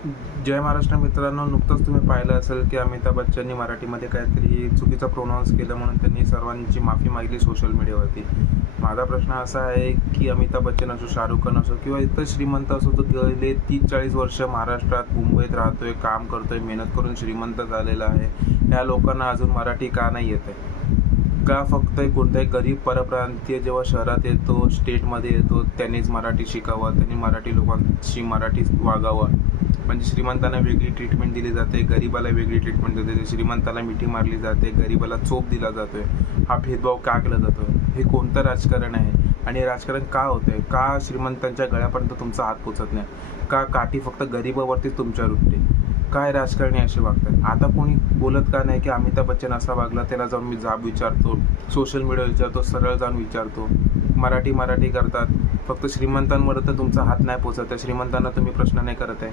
जय महाराष्ट्र मित्रांनो, नुकतंच तुम्ही पाहिलं असेल की अमिताभ बच्चननी मराठीमध्ये काहीतरी चुकीचं प्रोनाऊन्स केलं म्हणून त्यांनी सर्वांची माफी मागली सोशल मीडियावरती. माझा प्रश्न असा आहे की अमिताभ बच्चन असो, शाहरुख खान असो किंवा इतर श्रीमंत असो, तो गेले 30-40 वर्ष महाराष्ट्रात मुंबईत राहतोय, काम करतोय, मेहनत करून श्रीमंत झालेला आहे. या लोकांना अजून मराठी का नाही येत आहे? का फक्त कोणताही गरीब परप्रांतीय जेव्हा शहरात येतो, स्टेटमध्ये येतो, त्यांनीच मराठी शिकावं, त्यांनी मराठी लोकांशी मराठी वागावं? म्हणजे श्रीमंतांना वेगळी ट्रीटमेंट दिली जाते, गरिबाला वेगळी ट्रीटमेंट दिली जाते, श्रीमंताला मिठी मारली जाते, गरिबाला चोप दिला जातोय. हा भेदभाव का केला जातोय? हे कोणतं राजकारण आहे? आणि राजकारण का होतंय? का श्रीमंतांच्या गळ्यापर्यंत तुमचा हात पोचत नाही? का काठी फक्त गरिबावरतीच तुमच्यावर उठते? काय राजकारणी असे वागतात? आता कोणी बोलत का नाही की अमिताभ बच्चन असा वागला, त्याला जाऊन मी जाब विचारतो, सोशल मीडियावर विचारतो, सरळ जाऊन विचारतो. मराठी करतात, फक्त श्रीमंतांवर तर तुमचा हात नाही पोचत आहे. श्रीमंतांना तुम्ही प्रश्न नाही करत आहे.